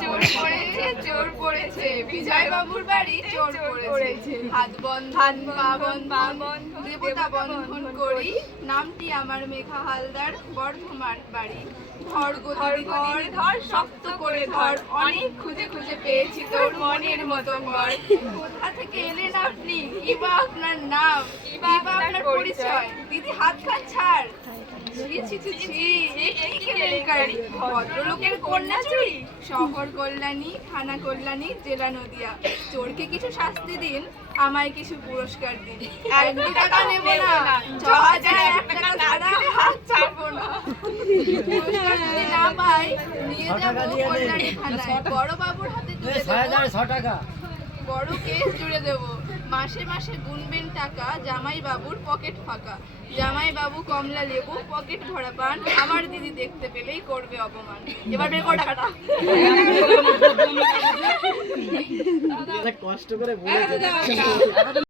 চোর পড়েছে, চোর পড়েছে, বিজয় বাবুর বাড়ি চোর পড়েছে। হাত বন্ধন পা বন্ধন দেবতা বন্ধন করি, নামটি আমার মেঘা হালদার, বর্ধমান বাড়ি। ধর গদি ধর, শক্ত করে ধর, অনেক খুঁজে খুঁজে পেয়েছি তোর মনের মতো বর। কোথা থেকে এলেন আপনি, কি বা আপনার নাম, কি বা আপনার পরিচয়? দিদি হাত খান ছাড়। ভদ্রলোকের কন্যা চুরি, শহর কল্যাণী, থানা কল্যাণী, জেলা নদিয়া। চোরকে কিছু শাস্তি দিন, আমায় কিছু পুরস্কার দিন। 1-2 টাকা নেব না, 6000 টাকা ছাড়া হাত ছাড়বো না। পুরস্কার যদি না পাই, নিয়ে যাবো কল্যাণী থানায়, বড় বাবুর হাতে তুলে দেবো, বড় কেস জুড়ে দেবো। মাসে মাসে গুনবেন টাকা, জামাই বাবুর পকেট ফাঁকা। জামাই বাবু কমলা লেবু, পকেট ভরা পান, আমার দিদি দেখতে পেলেই করবে অপমান। এবার বের কর টাকাটা। কষ্ট করে বলে